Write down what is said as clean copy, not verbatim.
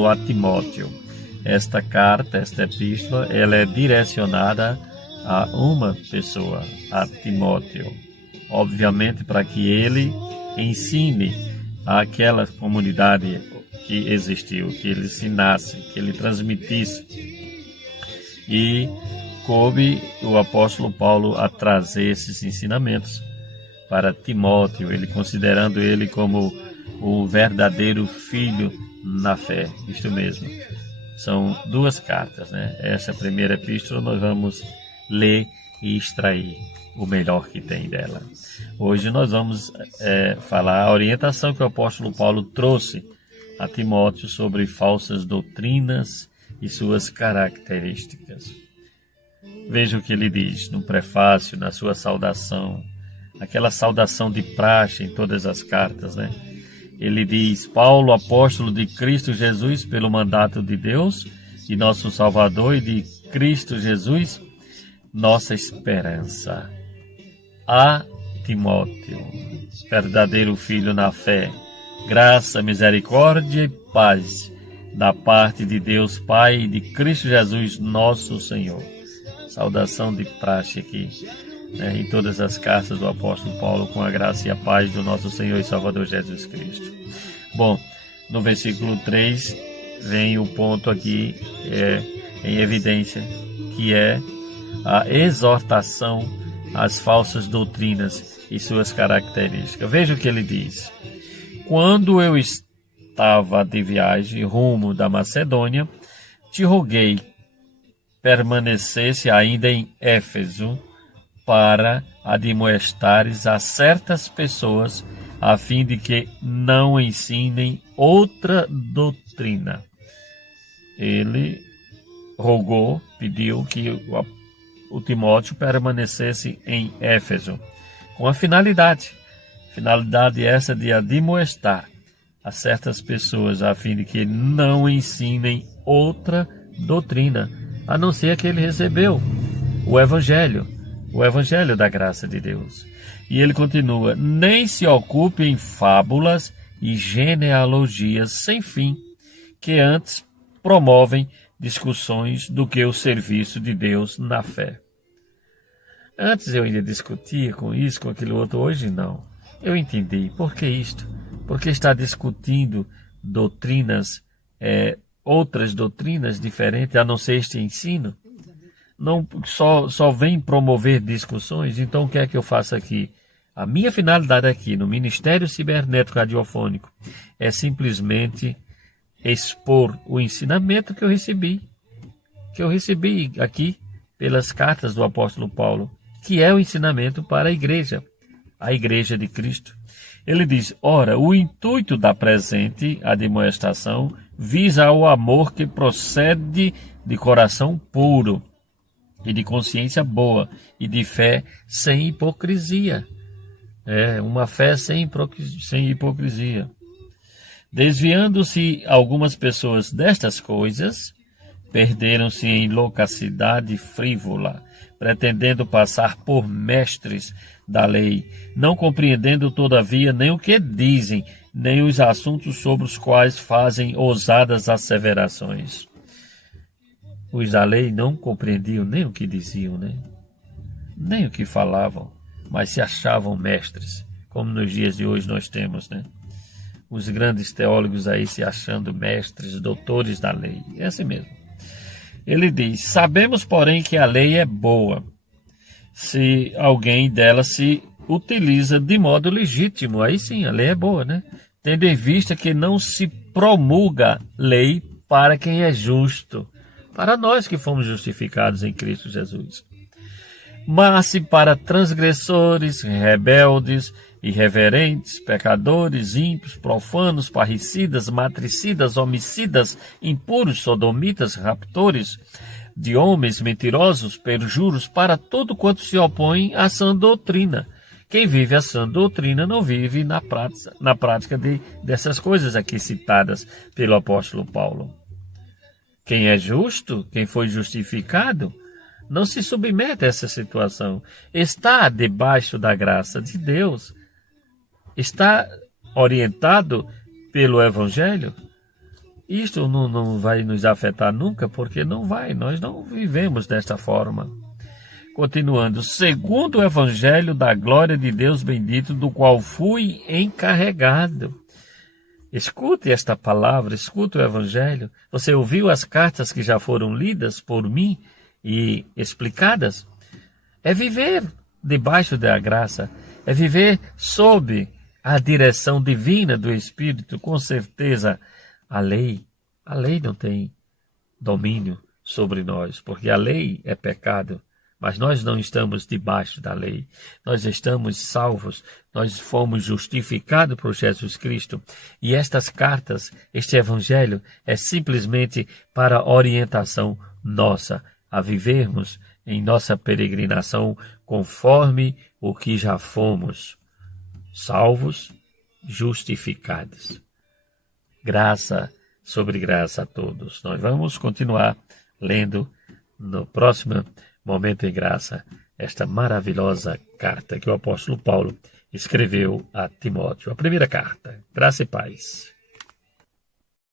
Paulo a Timóteo. Esta carta, esta epístola, ela é direcionada a uma pessoa, a Timóteo. Obviamente, para que ele ensine àquela comunidade que existiu, que ele ensinasse, que ele transmitisse. E coube o apóstolo Paulo a trazer esses ensinamentos para Timóteo, ele considerando ele como o verdadeiro filho na fé. Isto mesmo. São duas cartas, né? Essa primeira epístola nós vamos ler e extrair o melhor que tem dela. Hoje nós vamos falar a orientação que o apóstolo Paulo trouxe a Timóteo sobre falsas doutrinas e suas características. Veja o que ele diz no prefácio, na sua saudação, aquela saudação de praxe em todas as cartas, né? Ele diz: Paulo, apóstolo de Cristo Jesus, pelo mandato de Deus e nosso Salvador, e de Cristo Jesus, nossa esperança. A Timóteo, verdadeiro filho na fé, graça, misericórdia e paz da parte de Deus Pai e de Cristo Jesus, nosso Senhor. Saudação de praxe aqui, em todas as cartas do apóstolo Paulo, com a graça e a paz do nosso Senhor e Salvador Jesus Cristo. Bom, no versículo 3 vem o ponto aqui em evidência, que é a exortação às falsas doutrinas e suas características. Veja o que ele diz: quando eu estava de viagem rumo da Macedônia, te roguei permanecesse ainda em Éfeso para admoestares a certas pessoas, a fim de que não ensinem outra doutrina. Ele rogou, pediu que o Timóteo permanecesse em Éfeso, com a finalidade essa de admoestar a certas pessoas, a fim de que não ensinem outra doutrina, a não ser que ele recebeu, o Evangelho da graça de Deus. E ele continua: nem se ocupe em fábulas e genealogias sem fim, que antes promovem discussões do que o serviço de Deus na fé. Antes eu ainda discutia com isso, com aquilo outro, hoje não. Eu entendi. Por que isto? Porque está discutindo doutrinas, outras doutrinas diferentes, a não ser este ensino. Não só vem promover discussões. Então o que é que eu faço aqui? A minha finalidade aqui no Ministério Cibernético Radiofônico é simplesmente expor o ensinamento que eu recebi aqui pelas cartas do apóstolo Paulo, que é o ensinamento para a igreja de Cristo. Ele diz: ora, o intuito da presente admoestação visa ao amor que procede de coração puro e de consciência boa e de fé sem hipocrisia. Uma fé sem hipocrisia. Desviando-se algumas pessoas destas coisas, perderam-se em loucacidade frívola, pretendendo passar por mestres da lei, não compreendendo todavia nem o que dizem, nem os assuntos sobre os quais fazem ousadas asseverações. Os da lei não compreendiam nem o que diziam, né? Nem o que falavam, mas se achavam mestres, como nos dias de hoje nós temos, né? Os grandes teólogos aí se achando mestres, doutores da lei. É assim mesmo. Ele diz: sabemos, porém, que a lei é boa, se alguém dela se utiliza de modo legítimo. Aí sim, a lei é boa, né? Tendo em vista que não se promulga lei para quem é justo, para nós que fomos justificados em Cristo Jesus, mas se para transgressores, rebeldes, irreverentes, pecadores, ímpios, profanos, parricidas, matricidas, homicidas, impuros, sodomitas, raptores de homens, mentirosos, perjuros, para todo quanto se opõe à sã doutrina. Quem vive a sã doutrina não vive na prática dessas coisas aqui citadas pelo apóstolo Paulo. Quem é justo, quem foi justificado, não se submete a essa situação. Está debaixo da graça de Deus. Está orientado pelo Evangelho isto não vai nos afetar nunca, porque não vai, nós não vivemos desta forma. Continuando, segundo o Evangelho da glória de Deus bendito, do qual fui encarregado. Escute esta palavra, escute o Evangelho. Você ouviu as cartas que já foram lidas por mim e explicadas? É viver debaixo da graça, é viver sob a direção divina do Espírito. Com certeza, a lei não tem domínio sobre nós, porque a lei é pecado. Mas nós não estamos debaixo da lei. Nós estamos salvos. Nós fomos justificados por Jesus Cristo. E estas cartas, este evangelho, é simplesmente para orientação nossa, a vivermos em nossa peregrinação conforme o que já fomos. Salvos, justificados. Graça sobre graça a todos. Nós vamos continuar lendo no próximo Momento em Graça, esta maravilhosa carta que o apóstolo Paulo escreveu a Timóteo. A primeira carta, graça e paz.